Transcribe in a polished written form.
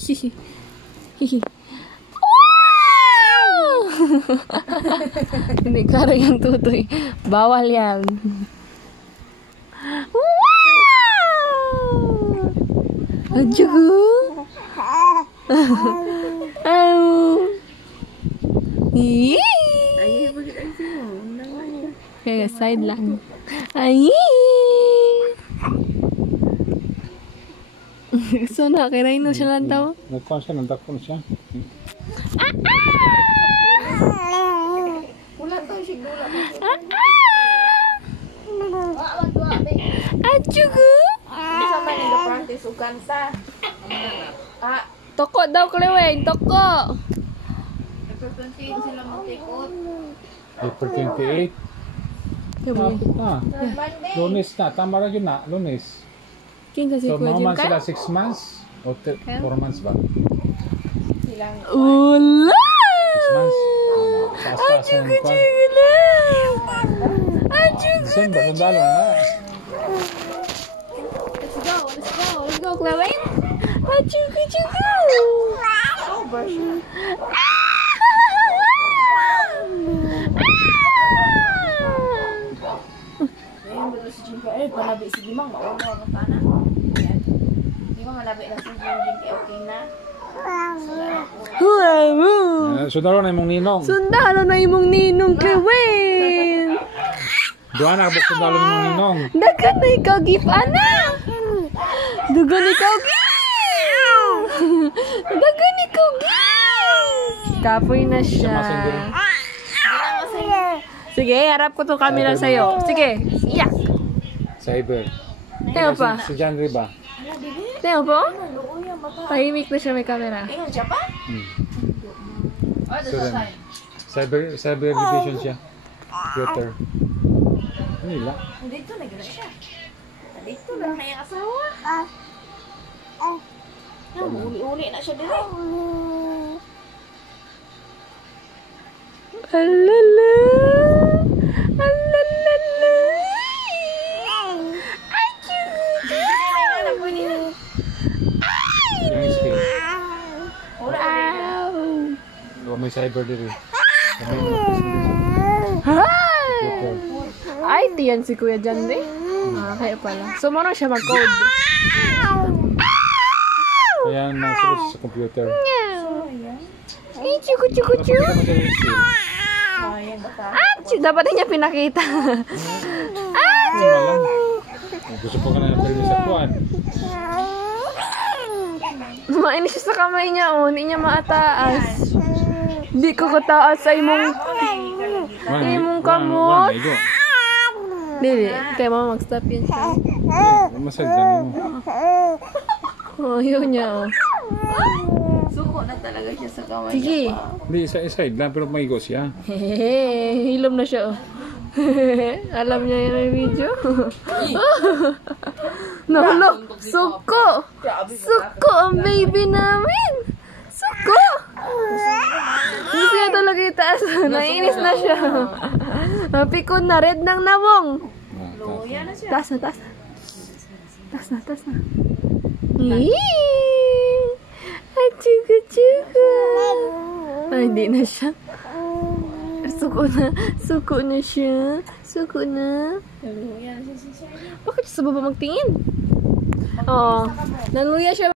Hihi. Hihi. Hindi ka rin ang tutoy. Bawal yan. Wow! Adjugo? Kaya side lang. Ay! So na, kaya rin siya lang daw. Nagkuhan siya, nagdakon siya. Adjugo? Sama ni practice ukanta. Toko daw, Kleweng. Toko. Nagpapansin sila mag-take-out. April 28. Kapit na. Lunes na. Tama rin yun na. Lunes. Kinsa si So, Kuya mga Jim months ka? sila 6 months? O 4 months ba? Silang Ula! 6 months? Adjugo, adjugo na! Adjugo! December, sundalo na. Let's go, let's go, let's go, Kleweng! Adjugo, adjugo! si Jimpa, panabi si Dimang, maulo ang kana. Yan. Di ba manabi na si Jimpa, okay na. Sundalo na imong ninong. Sundalo na imong ninong, Kleweng! Doon na kabuk sundalo na imong ninong. Dagan na ikaw, gif, ana! Dagan ikaw, gif! Dagan ikaw, gif! Kapoy na siya. Sige, harap ko itong camera sa'yo. Sige, iyak! Cyber. Tayo pa. Si John Riba. Tayo po? Tahimik na siya may camera. Ingon siya pa? Cyber division siya. Twitter. Nila. Dito na gano'n siya. Dito na kayang asawa. Uli-uli na siya dito. Alala! Alalala! Yung screen. Ow! May cyber dito. Hi! Ay, tiyan si Kuya Jan eh. Kaya pala. So, muna siya mag-code. Kaya nasulat sa computer. Chuku, chuku, chuku. Dapat niya pinakita. Gusto pa ka na ng sa kuwan. Mainis siya sa kamay niya, oh. Hindi niya maataas. Hindi ko kataas sa imong kamot. Dili, kaya mama mag-stop yun siya. Masagdan mo. Oh, yun niya, oh. Suko na talaga siya sa kamay Sige. niya pa. Hindi, isa-side lang pero may go siya. Hehehe, hilom na siya, oh. Alam niya yun ang video. Nahulo, suko! Suko ang baby namin! Suko! Gusto niya talaga itaas. Nainis na siya. Pikon na, red ng namong. Luya na siya. Taas na, taas na. Taas na, taas na. Achuga-chuga. Ay, hindi na siya. Suko na siya. Suko na. Luya na siya. Bakit siya sa baba magtingin? Oo. Naluya siya.